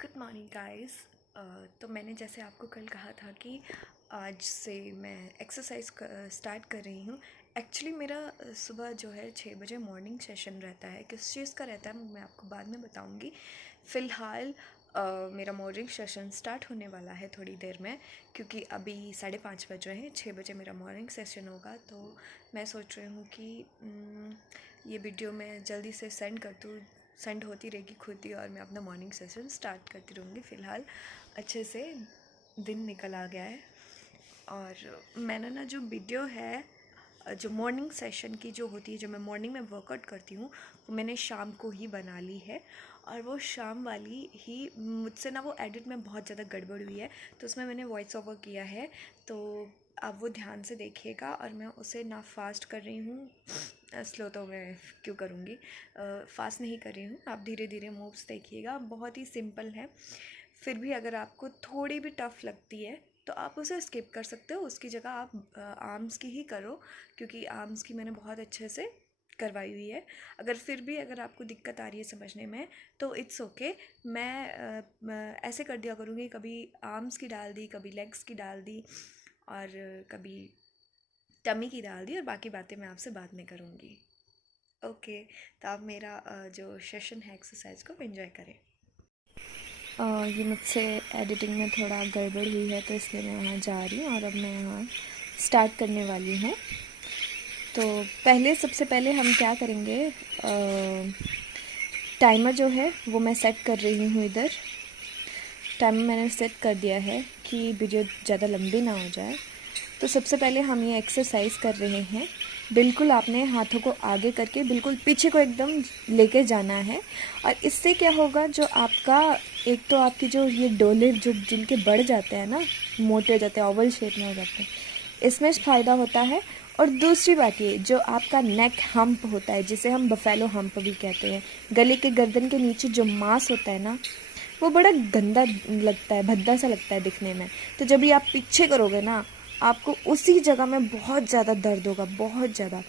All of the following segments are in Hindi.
Good morning guys. तो मैंने जैसे आपको कल कहा था कि आज से मैं एक्सरसाइज स्टार्ट कर रही हूँ। एक्चुअली मेरा सुबह जो है 6 बजे मॉर्निंग सेशन रहता है। किस चीज़ का रहता है मैं आपको बाद में बताऊँगी। फ़िलहाल मेरा मॉर्निंग सेशन स्टार्ट होने वाला है थोड़ी देर में, क्योंकि अभी 5:30 बज रहे हैं। 6 बजे मेरा मॉर्निंग सेशन होगा, तो मैं सोच रही हूँ कि ये वीडियो मैं जल्दी से सेंड होती रहेगी खुद ही, और मैं अपना मॉर्निंग सेशन स्टार्ट करती रहूँगी। फ़िलहाल अच्छे से दिन निकल आ गया है, और मैंने ना जो वीडियो है, जो मॉर्निंग सेशन की जो होती है, जो मैं मॉर्निंग में वर्कआउट करती हूँ, वो मैंने शाम को ही बना ली है। और वो शाम वाली ही मुझसे ना वो एडिट में बहुत ज़्यादा गड़बड़ हुई है, तो उसमें मैंने वॉइस ओवर किया है। तो आप वो ध्यान से देखिएगा। और मैं उसे ना फास्ट कर रही हूँ, स्लो तो मैं क्यों करूँगी, फास्ट नहीं कर रही हूँ। आप धीरे धीरे मूव्स देखिएगा, बहुत ही सिंपल है। फिर भी अगर आपको थोड़ी भी टफ़ लगती है तो आप उसे स्किप कर सकते हो। उसकी जगह आप आर्म्स की ही करो, क्योंकि आर्म्स की मैंने बहुत अच्छे से करवाई हुई है। अगर फिर भी अगर आपको दिक्कत आ रही है समझने में, तो इट्स ओके। मैं ऐसे कर दिया करूँगी, कभी आर्म्स की डाल दी, कभी लेग्स की डाल दी, और कभी टमी की डाल दी, और बाकी बातें मैं आपसे बाद में करूँगी। ओके, तो आप मेरा जो सेशन है एक्सरसाइज को एंजॉय करें। ये मुझसे एडिटिंग में थोड़ा गड़बड़ हुई है, तो इसलिए मैं वहाँ जा रही हूँ और अब मैं यहाँ स्टार्ट करने वाली हूँ। तो सबसे पहले हम क्या करेंगे, टाइमर जो है वो मैं सेट कर रही हूँ। इधर टाइमर मैंने सेट कर दिया है कि वीडियो ज़्यादा लंबी ना हो जाए। तो सबसे पहले हम ये एक्सरसाइज कर रहे हैं। बिल्कुल आपने हाथों को आगे करके बिल्कुल पीछे को एकदम लेके जाना है। और इससे क्या होगा, जो आपका एक तो आपकी जो ये डोले जो जिनके बढ़ जाते हैं ना, मोटे हो जाते हैं, ओवल शेप में हो जाते हैं, इसमें फ़ायदा होता है। और दूसरी बात ये, जो आपका नेक हम्प होता है, जिसे हम बफेलो हम्प भी कहते हैं, गले के गर्दन के नीचे जो मांस होता है ना, वो बड़ा गंदा लगता है, भद्दा सा लगता है दिखने में। तो जब ये आप पीछे करोगे ना, आपको उसी जगह में बहुत ज़्यादा दर्द होगा, बहुत ज़्यादा,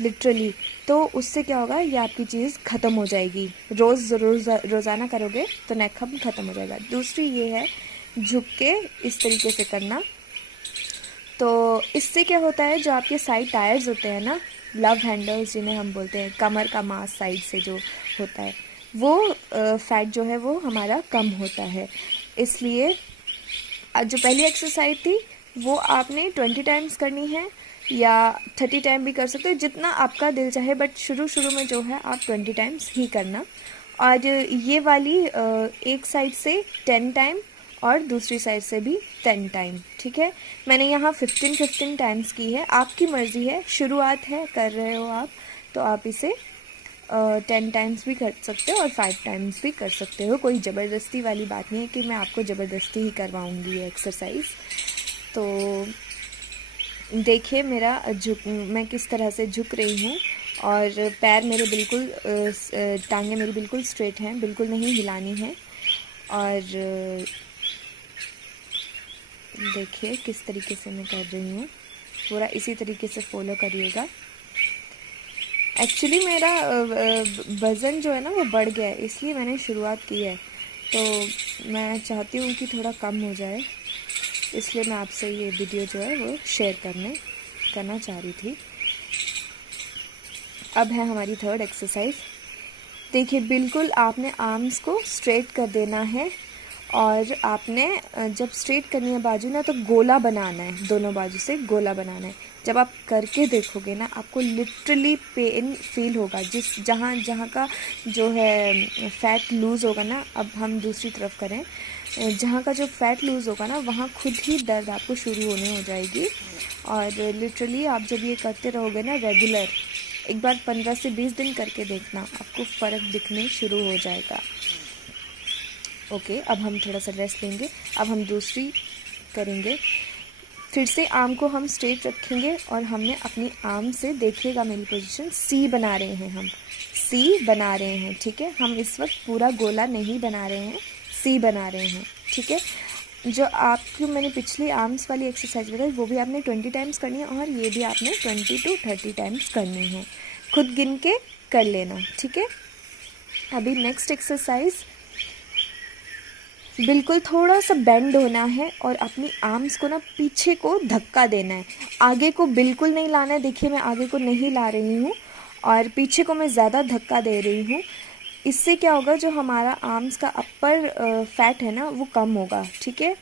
लिटरली। तो उससे क्या होगा, ये आपकी चीज़ ख़त्म हो जाएगी। रोज़ाना करोगे तो नेक हम्प ख़त्म हो जाएगा। दूसरी ये है, झुक के इस तरीके से करना। तो इससे क्या होता है, जो आपके साइड टायर्स होते हैं ना, लव हैंडल्स जिन्हें हम बोलते हैं, कमर का मांस साइड से जो होता है, वो फैट जो है वो हमारा कम होता है। इसलिए जो पहली एक्सरसाइज थी वो आपने 20 टाइम्स करनी है, या 30 टाइम भी कर सकते हो, जितना आपका दिल चाहे। बट शुरू में जो है आप 20 टाइम्स ही करना। और ये वाली एक साइड से 10 टाइम और दूसरी साइड से भी 10 टाइम, ठीक है। मैंने यहाँ 15 टाइम्स की है, आपकी मर्ज़ी है, शुरुआत है, कर रहे हो आप, तो आप इसे 10 टाइम्स भी कर सकते हो और 5 टाइम्स भी कर सकते हो। कोई ज़बरदस्ती वाली बात नहीं है कि मैं आपको ज़बरदस्ती ही करवाऊँगी ये एक्सरसाइज। तो देखिए मेरा मैं किस तरह से झुक रही हूँ, और पैर मेरे बिल्कुल टांगें मेरी बिल्कुल स्ट्रेट हैं, बिल्कुल नहीं हिलानी है। और देखिए किस तरीके से मैं कर रही हूँ, पूरा इसी तरीके से फॉलो करिएगा। एक्चुअली मेरा वज़न जो है ना वो बढ़ गया है, इसलिए मैंने शुरुआत की है। तो मैं चाहती हूँ कि थोड़ा कम हो जाए, इसलिए मैं आपसे ये वीडियो जो है वो शेयर करना चाह रही थी। अब है हमारी थर्ड एक्सरसाइज। देखिए बिल्कुल आपने आर्म्स को स्ट्रेट कर देना है, और आपने जब स्ट्रेट करनी है बाजू ना, तो गोला बनाना है, दोनों बाजू से गोला बनाना है। जब आप करके देखोगे ना, आपको लिटरली पेन फील होगा। जहाँ का जो है फ़ैट लूज़ होगा ना, अब हम दूसरी तरफ करें, जहाँ का जो फ़ैट लूज़ होगा ना, वहाँ खुद ही दर्द आपको शुरू होने हो जाएगी। और लिटरली आप जब ये करते रहोगे ना रेगुलर, एक बार 15 से 20 दिन करके देखना, आपको फ़र्क दिखने शुरू हो जाएगा। ओके, अब हम थोड़ा सा रेस्ट लेंगे। अब हम दूसरी करेंगे। फिर से आर्म को हम स्ट्रेट रखेंगे, और हमने अपनी आर्म से, देखिएगा मेरी पोजीशन, सी बना रहे हैं, हम सी बना रहे हैं, ठीक है। हम इस वक्त पूरा गोला नहीं बना रहे हैं, सी बना रहे हैं, ठीक है। जो आपको मैंने पिछली आर्म्स वाली एक्सरसाइज बताई, वो भी आपने 20 टाइम्स करनी है, और ये भी आपने 20 to 30 टाइम्स करनी है। खुद गिन के कर लेना, ठीक है। अभी नेक्स्ट एक्सरसाइज बिल्कुल थोड़ा सा बेंड होना है और अपनी आर्म्स को ना पीछे को धक्का देना है, आगे को बिल्कुल नहीं लाना है। देखिए मैं आगे को नहीं ला रही हूँ और पीछे को मैं ज़्यादा धक्का दे रही हूँ। इससे क्या होगा, जो हमारा आर्म्स का अपर फैट है ना वो कम होगा। ठीक है,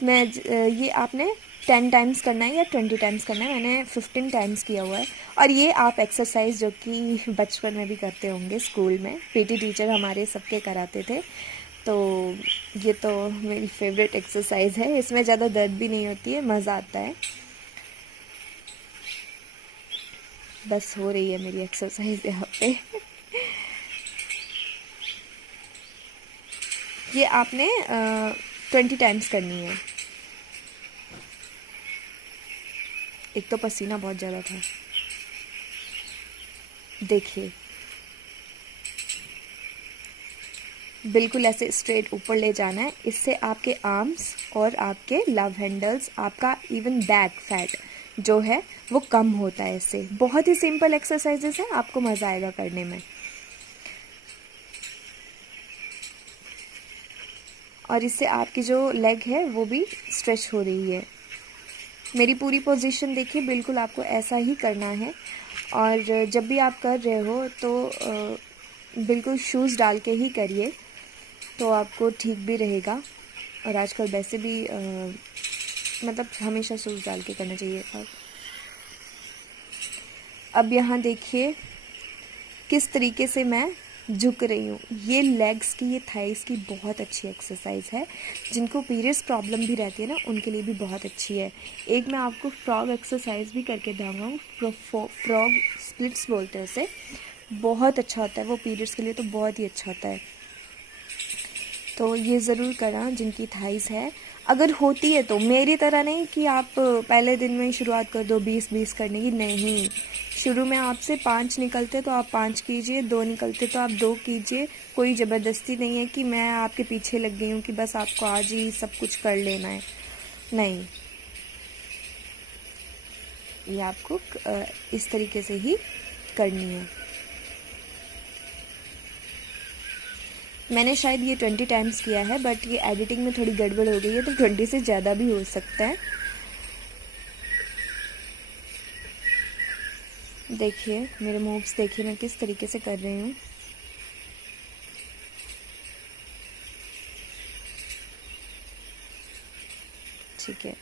ये आपने 10 टाइम्स करना है या 20 टाइम्स करना है। मैंने 15 टाइम्स किया हुआ है। और ये आप एक्सरसाइज जो कि बचपन में भी करते होंगे, स्कूल में पीटी टीचर हमारे सबके कराते थे। तो ये तो मेरी फेवरेट एक्सरसाइज है। इसमें ज़्यादा दर्द भी नहीं होती है, मज़ा आता है। बस हो रही है मेरी एक्सरसाइज यहाँ पे। ये आपने 20 टाइम्स करनी है। एक तो पसीना बहुत ज़्यादा था, देखिए बिल्कुल ऐसे स्ट्रेट ऊपर ले जाना है। इससे आपके आर्म्स और आपके लव हैंडल्स, आपका इवन बैक फैट जो है वो कम होता है। इससे बहुत ही सिंपल एक्सरसाइजेस हैं, आपको मज़ा आएगा करने में। और इससे आपकी जो लेग है वो भी स्ट्रेच हो रही है। मेरी पूरी पोजीशन देखिए, बिल्कुल आपको ऐसा ही करना है। और जब भी आप कर रहे हो तो बिल्कुल शूज़ डाल के ही करिए, तो आपको ठीक भी रहेगा। और आजकल वैसे भी मतलब हमेशा शूज़ डाल के करना चाहिए। और अब यहाँ देखिए किस तरीके से मैं झुक रही हूँ। ये लेग्स की, ये थाइस की बहुत अच्छी एक्सरसाइज है। जिनको पीरियड्स प्रॉब्लम भी रहती है ना, उनके लिए भी बहुत अच्छी है। एक मैं आपको फ्रॉग एक्सरसाइज भी करके दूँगा, फ्रॉग स्प्लिट्स बोलते हैं उसे। बहुत अच्छा होता है वो, पीरियड्स के लिए तो बहुत ही अच्छा होता है। तो ये ज़रूर करना जिनकी थाइस है। अगर होती है तो मेरी तरह नहीं कि आप पहले दिन में ही शुरुआत कर दो 20-20 करने की, नहीं। शुरू में आपसे 5 निकलते तो आप 5 कीजिए, 2 निकलते तो आप 2 कीजिए। कोई ज़बरदस्ती नहीं है कि मैं आपके पीछे लग गई हूँ कि बस आपको आज ही सब कुछ कर लेना है, नहीं। ये आपको इस तरीके से ही करनी है। मैंने शायद ये 20 टाइम्स किया है, बट ये एडिटिंग में थोड़ी गड़बड़ हो गई है, तो 20 से ज़्यादा भी हो सकता है। देखिए मेरे मूव्स, देखिए मैं किस तरीके से कर रही हूँ। ठीक है,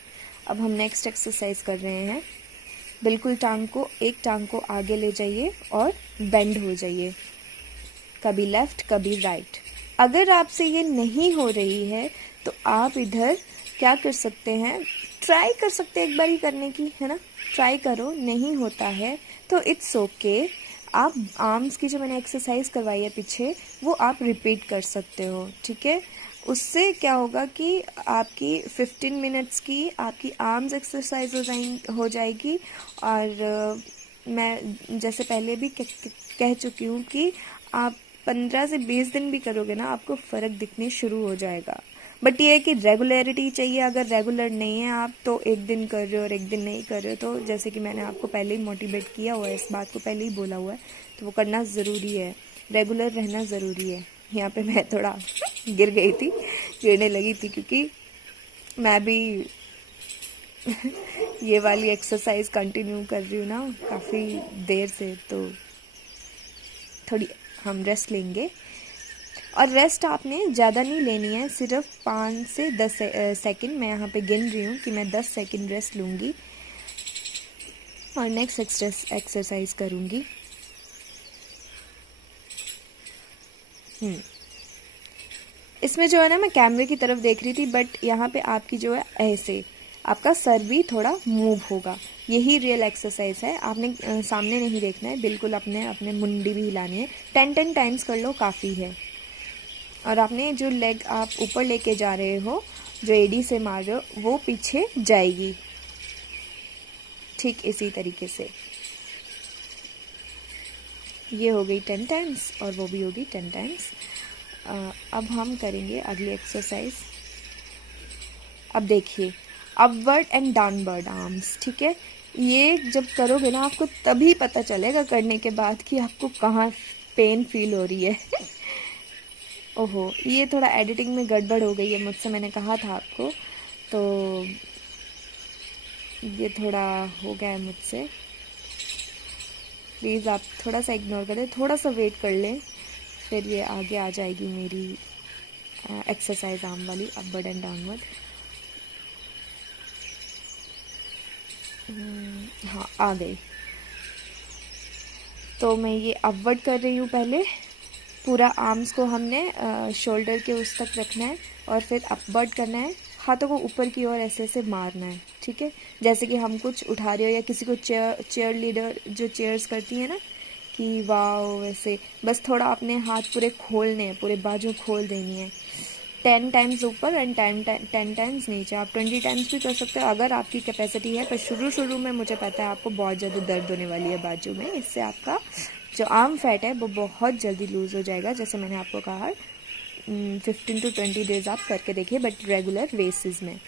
अब हम नेक्स्ट एक्सरसाइज कर रहे हैं। बिल्कुल एक टांग को आगे ले जाइए और बेंड हो जाइए, कभी लेफ़्ट कभी राइट। अगर आपसे ये नहीं हो रही है तो आप इधर क्या कर सकते हैं, ट्राई कर सकते हैं एक बार ही करने की, है ना। ट्राई करो, नहीं होता है तो इट्स ओके। आप आर्म्स की जो मैंने एक्सरसाइज करवाई है पीछे, वो आप रिपीट कर सकते हो। ठीक है, उससे क्या होगा कि आपकी 15 मिनट्स की आपकी आर्म्स एक्सरसाइज हो जाएगी। और मैं जैसे पहले भी कह चुकी हूँ कि आप 15 से 20 दिन भी करोगे ना, आपको फ़र्क दिखने शुरू हो जाएगा। बट ये है कि रेगुलरिटी चाहिए। अगर रेगुलर नहीं है आप, तो एक दिन कर रहे हो और एक दिन नहीं कर रहे हो, तो जैसे कि मैंने आपको पहले ही मोटिवेट किया हुआ है, इस बात को पहले ही बोला हुआ है, तो वो करना ज़रूरी है, रेगुलर रहना ज़रूरी है। यहाँ पे मैं थोड़ा गिर गई थी, गिरने लगी थी, क्योंकि मैं भी ये वाली एक्सरसाइज कंटिन्यू कर रही हूँ ना काफ़ी देर से, तो थोड़ी हम रेस्ट लेंगे। और रेस्ट आपने ज़्यादा नहीं लेनी है, सिर्फ 5 से 10 सेकंड। मैं यहाँ पे गिन रही हूँ कि मैं 10 सेकंड रेस्ट लूँगी और नेक्स्ट एक्सरसाइज करूँगी। इसमें जो है ना, मैं कैमरे की तरफ देख रही थी, बट यहाँ पे आपकी जो है ऐसे आपका सर भी थोड़ा मूव होगा। यही रियल एक्सरसाइज है। आपने सामने नहीं देखना है, बिल्कुल अपने अपने मुंडी भी हिलानी है। 10 टाइम्स कर लो, काफ़ी है। और आपने जो लेग आप ऊपर लेके जा रहे हो, जो एडी से मार रहे हो, वो पीछे जाएगी। ठीक इसी तरीके से ये हो गई 10 टाइम्स और वो भी होगी 10 टाइम्स। अब हम करेंगे अगली एक्सरसाइज। अब देखिए, अपवर्ड एंड डाउनवर्ड आर्म्स। ठीक है, ये जब करोगे ना, आपको तभी पता चलेगा करने के बाद कि आपको कहाँ पेन फील हो रही है। ओहो, ये थोड़ा एडिटिंग में गड़बड़ हो गई है मुझसे, मैंने कहा था आपको, तो ये थोड़ा हो गया है मुझसे। प्लीज़ आप थोड़ा सा इग्नोर करें, थोड़ा सा वेट कर लें, फिर ये आगे आ जाएगी मेरी एक्सरसाइज आर्म वाली, अपवर्ड एंड डाउनवर्ड। हाँ, आ गई। तो मैं ये अपवर्ड कर रही हूँ पहले, पूरा आर्म्स को हमने शोल्डर के उस तक रखना है और फिर अपवर्ड करना है, हाथों को ऊपर की ओर ऐसे ऐसे मारना है, ठीक है। जैसे कि हम कुछ उठा रहे हो या किसी को चेयर लीडर जो चेयर्स करती है ना कि वाह, वैसे बस थोड़ा अपने हाथ पूरे खोलने हैं, पूरे बाजू खोल देनी है। 10 टाइम्स ऊपर एंड 10 टाइम्स नीचे, आप 20 टाइम्स भी कर सकते हो अगर आपकी कैपेसिटी है। पर शुरू में मुझे पता है आपको बहुत ज़्यादा दर्द होने वाली है बाजू में, इससे आपका जो आर्म फैट है वो बहुत जल्दी लूज़ हो जाएगा। जैसे मैंने आपको कहा 15 to 20 डेज़ आप करके देखिए, बट रेगुलर बेसिस में।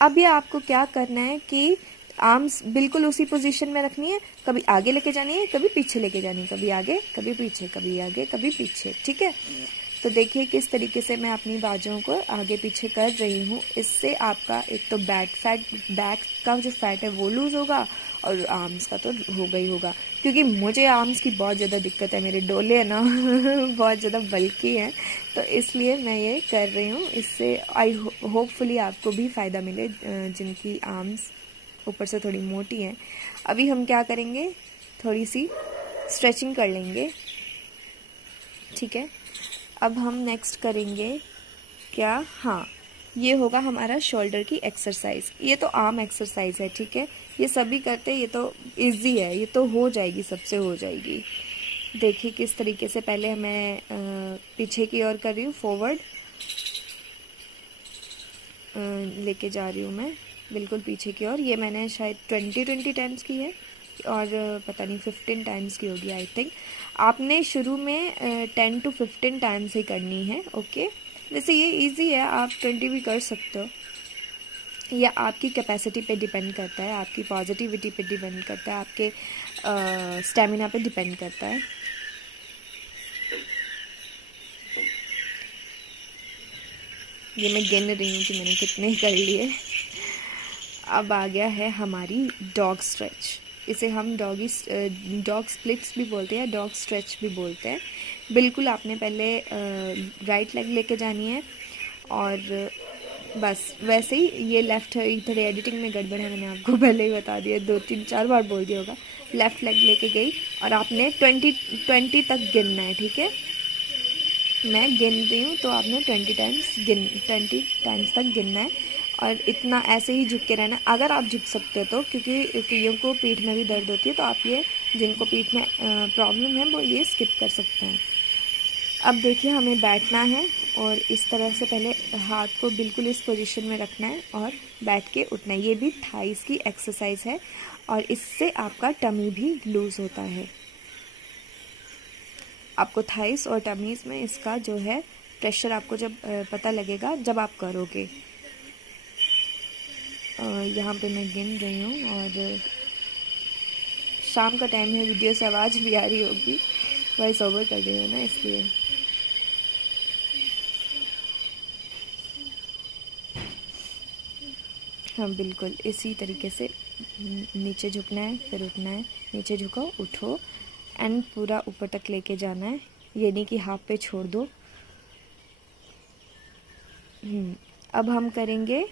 अब ये आपको क्या करना है कि आर्म्स बिल्कुल उसी पोजीशन में रखनी है, कभी आगे लेके जानी है, कभी पीछे लेके जानी है, कभी आगे कभी पीछे, कभी आगे कभी पीछे, ठीक है। तो देखिए किस तरीके से मैं अपनी बाजुओं को आगे पीछे कर रही हूँ। इससे आपका एक तो बैक का जो फैट है वो लूज़ होगा और आर्म्स का तो होगा ही होगा, क्योंकि मुझे आर्म्स की बहुत ज़्यादा दिक्कत है, मेरे डोले है ना बहुत ज़्यादा बल्कि हैं, तो इसलिए मैं ये कर रही हूँ। इससे आई होपफुली आपको भी फ़ायदा मिले जिनकी आर्म्स ऊपर से थोड़ी मोटी हैं। अभी हम क्या करेंगे, थोड़ी सी स्ट्रेचिंग कर लेंगे, ठीक है। अब हम नेक्स्ट करेंगे क्या, हाँ, ये होगा हमारा शोल्डर की एक्सरसाइज। ये तो आर्म एक्सरसाइज है, ठीक है, ये सभी करते हैं, ये तो इजी है, ये तो हो जाएगी, सबसे हो जाएगी। देखिए किस तरीके से पहले मैं पीछे की ओर कर रही हूँ, फॉरवर्ड लेके जा रही हूँ मैं बिल्कुल पीछे की ओर। ये मैंने शायद 20 टाइम्स की है और पता नहीं 15 टाइम्स की होगी आई थिंक। आपने शुरू में 10 to 15 टाइम्स ही करनी है, ओके। वैसे ये इजी है, आप 20 भी कर सकते हो, या आपकी कैपेसिटी पे डिपेंड करता है, आपकी पॉजिटिविटी पे डिपेंड करता है, आपके स्टेमिना पे डिपेंड करता है। ये मैं गिन रही हूँ कि मैंने कितने कर लिए। अब आ गया है हमारी डॉग स्ट्रेच। इसे हम डॉग स्प्लिट्स भी बोलते हैं, डॉग स्ट्रेच भी बोलते हैं। बिल्कुल आपने पहले राइट लेग लेके जानी है और बस वैसे ही, ये लेफ़्ट है, थोड़ी एडिटिंग में गड़बड़ है, मैंने आपको पहले ही बता दिया, 2-3-4 बार बोल दिया होगा। लेफ़्ट लेग लेके गई और आपने 20 तक गिनना है, ठीक है। मैं गिन रही हूँ तो आपने 20 टाइम्स तक गिनना है और इतना ऐसे ही झुक के रहना। अगर आप झुक सकते हो तो, क्योंकि कईयों को पीठ में भी दर्द होती है, तो आप ये, जिनको पीठ में प्रॉब्लम है वो ये स्किप कर सकते हैं। अब देखिए हमें बैठना है और इस तरह से पहले हाथ को बिल्कुल इस पोजीशन में रखना है और बैठ के उठना है। ये भी थाइस की एक्सरसाइज है और इससे आपका टमी भी लूज़ होता है। आपको थाइस और टमीज़ में इसका जो है प्रेशर आपको जब पता लगेगा जब आप करोगे। यहाँ पे मैं गिन रही हूँ और शाम का टाइम है, वीडियो से आवाज़ भी आ रही होगी, वॉइस ओवर कर रही हूँ ना इसलिए। हाँ बिल्कुल इसी तरीके से नीचे झुकना है, फिर उठना है, नीचे झुको, उठो एंड पूरा ऊपर तक लेके जाना है, ये नहीं कि हाफ पे छोड़ दो। अब हम करेंगे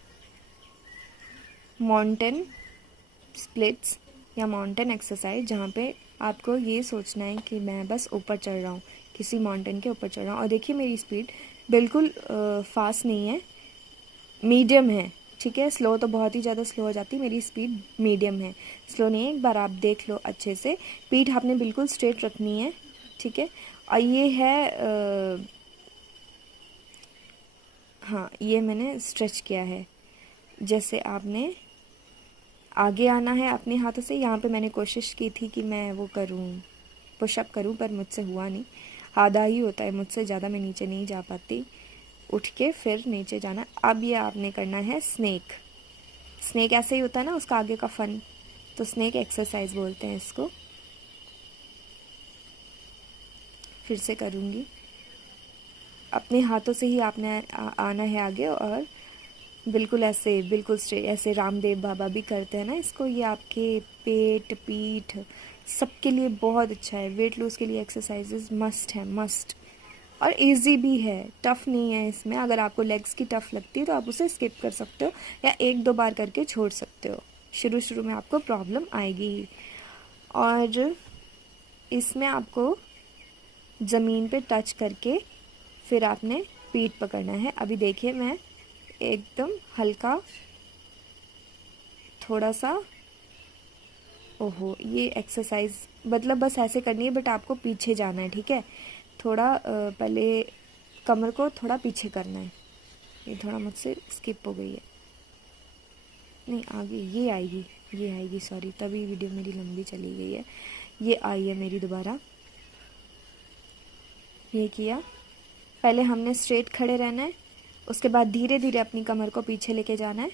माउंटेन स्प्लिट्स या माउंटेन एक्सरसाइज, जहाँ पे आपको ये सोचना है कि मैं बस ऊपर चढ़ रहा हूँ, किसी माउंटेन के ऊपर चढ़ रहा हूँ। और देखिए मेरी स्पीड बिल्कुल फास्ट नहीं है, मीडियम है, ठीक है। स्लो तो बहुत ही ज़्यादा स्लो हो जाती है, मेरी स्पीड मीडियम है, स्लो नहीं है। एक बार आप देख लो अच्छे से, पीठ आपने बिल्कुल स्ट्रेट रखनी है, ठीक है। और ये है हाँ, ये मैंने स्ट्रेच किया है। जैसे आपने आगे आना है अपने हाथों से। यहाँ पे मैंने कोशिश की थी कि मैं वो करूँ, पुशअप करूँ, पर मुझसे हुआ नहीं, आधा ही होता है मुझसे, ज़्यादा मैं नीचे नहीं जा पाती। उठ के फिर नीचे जाना। अब ये आपने करना है स्नेक। स्नेक ऐसे ही होता है ना, उसका आगे का फन, तो स्नेक एक्सरसाइज बोलते हैं इसको। फिर से करूँगी। अपने हाथों से ही आपने आना है आगे, और बिल्कुल ऐसे, बिल्कुल स्ट्रेट, ऐसे रामदेव बाबा भी करते हैं ना इसको। ये आपके पेट, पीठ, सबके लिए बहुत अच्छा है। वेट लूज़ के लिए एक्सरसाइजेज मस्ट है, मस्ट। और इजी भी है, टफ़ नहीं है इसमें। अगर आपको लेग्स की टफ़ लगती है तो आप उसे स्किप कर सकते हो या 1-2 बार करके छोड़ सकते हो। शुरू शुरू में आपको प्रॉब्लम आएगी ही। और इसमें आपको ज़मीन पे टच करके फिर आपने पीठ पकड़ना है। अभी देखिए मैं एकदम हल्का, थोड़ा सा, ओहो, ये एक्सरसाइज मतलब बस ऐसे करनी है, बट आपको पीछे जाना है, ठीक है। थोड़ा पहले कमर को थोड़ा पीछे करना है। ये थोड़ा मुझसे स्किप हो गई है, नहीं आगे ये आएगी, ये आएगी, सॉरी, तभी वीडियो मेरी लंबी चली गई है। ये आई है मेरी दोबारा। ये किया, पहले हमने स्ट्रेट खड़े रहना है, उसके बाद धीरे धीरे अपनी कमर को पीछे लेके जाना है।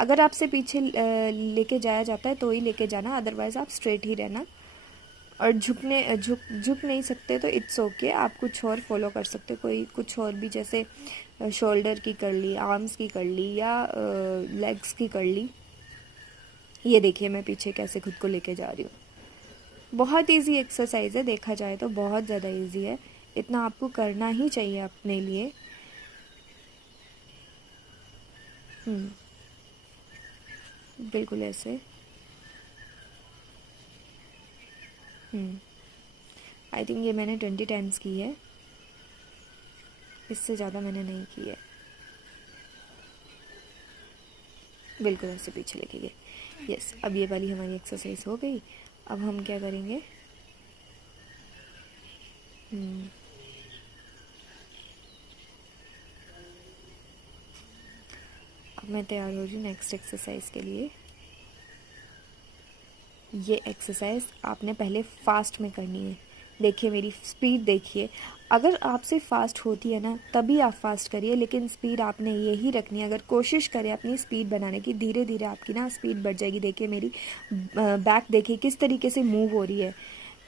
अगर आपसे पीछे लेके जाया जाता है तो ही लेके जाना, अदरवाइज़ आप स्ट्रेट ही रहना। और झुक नहीं सकते तो इट्स ओके, आप कुछ और फॉलो कर सकते हो, कोई कुछ और भी, जैसे शोल्डर की कर ली, आर्म्स की कर ली, या लेग्स की कर ली। ये देखिए मैं पीछे कैसे खुद को लेके जा रही हूँ। बहुत इजी एक्सरसाइज है, देखा जाए तो बहुत ज़्यादा इजी है। इतना आपको करना ही चाहिए अपने लिए। बिल्कुल ऐसे। आई थिंक ये मैंने 20 टाइम्स की है, इससे ज़्यादा मैंने नहीं की है। बिल्कुल ऐसे पीछे लेके गए। यस, अब ये वाली हमारी एक्सरसाइज हो गई। अब हम क्या करेंगे, अब मैं तैयार हो रही हूँ नेक्स्ट एक्सरसाइज के लिए। ये एक्सरसाइज आपने पहले फास्ट में करनी है। देखिए मेरी स्पीड देखिए, अगर आपसे फास्ट होती है ना तभी आप फास्ट करिए, लेकिन स्पीड आपने यही रखनी है। अगर कोशिश करें अपनी स्पीड बनाने की, धीरे धीरे आपकी ना स्पीड बढ़ जाएगी। देखिए मेरी बैक देखिए किस तरीके से मूव हो रही है।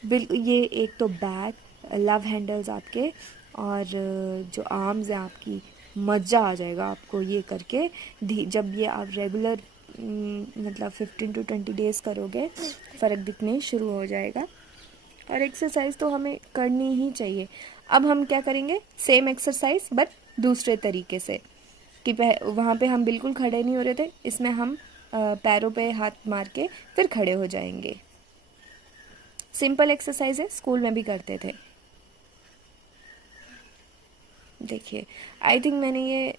बिल्कुल, ये एक तो बैक, लव हैंडल्स आपके, और जो आर्म्स हैं आपकी, मज़ा आ जाएगा आपको ये करके। जब ये आप रेगुलर मतलब 15 to 20 डेज़ करोगे, फ़र्क दिखने शुरू हो जाएगा। और एक्सरसाइज तो हमें करनी ही चाहिए। अब हम क्या करेंगे, सेम एक्सरसाइज बट दूसरे तरीके से, कि वहाँ पे हम बिल्कुल खड़े नहीं हो रहे थे, इसमें हम पैरों पे हाथ मार के फिर खड़े हो जाएंगे। सिंपल एक्सरसाइज है, स्कूल में भी करते थे। देखिए आई थिंक मैंने ये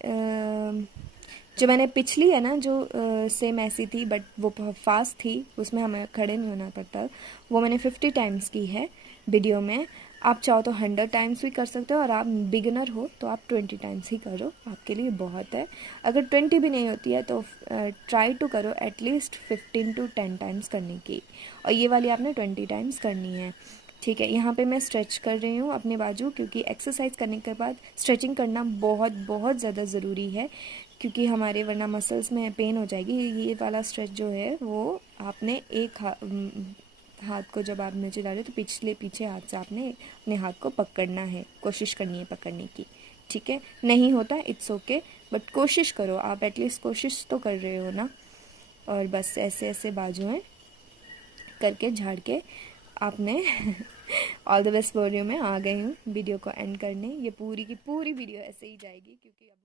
जो मैंने पिछली है ना, जो सेम ऐसी थी बट वो बहुत फास्ट थी, उसमें हमें खड़े नहीं होना पड़ता, वो मैंने 50 टाइम्स की है वीडियो में। आप चाहो तो 100 टाइम्स भी कर सकते हो, और आप बिगिनर हो तो आप 20 टाइम्स ही करो, आपके लिए बहुत है। अगर 20 भी नहीं होती है तो ट्राई टू करो एटलीस्ट 15 to 10 टाइम्स करने की, और ये वाली आपने 20 टाइम्स करनी है, ठीक है। यहाँ पे मैं स्ट्रेच कर रही हूँ अपने बाजू, क्योंकि एक्सरसाइज करने के बाद स्ट्रेचिंग करना बहुत बहुत ज़्यादा ज़रूरी है, क्योंकि हमारे वरना मसल्स में पेन हो जाएगी। ये वाला स्ट्रेच जो है वो आपने एक हाथ को जब आप नीचे डालें तो पीछे हाथ से आपने अपने हाथ को पकड़ना है, कोशिश करनी है पकड़ने की, ठीक है। नहीं होता इट्स ओके, बट कोशिश करो, आप एटलीस्ट कोशिश तो कर रहे हो ना। और बस ऐसे ऐसे बाजुएं करके झाड़ के आपने ऑल द बेस्ट बोल रही हूँ मैं, आ गई हूँ वीडियो को एंड करने। ये पूरी की पूरी वीडियो ऐसे ही जाएगी, क्योंकि अब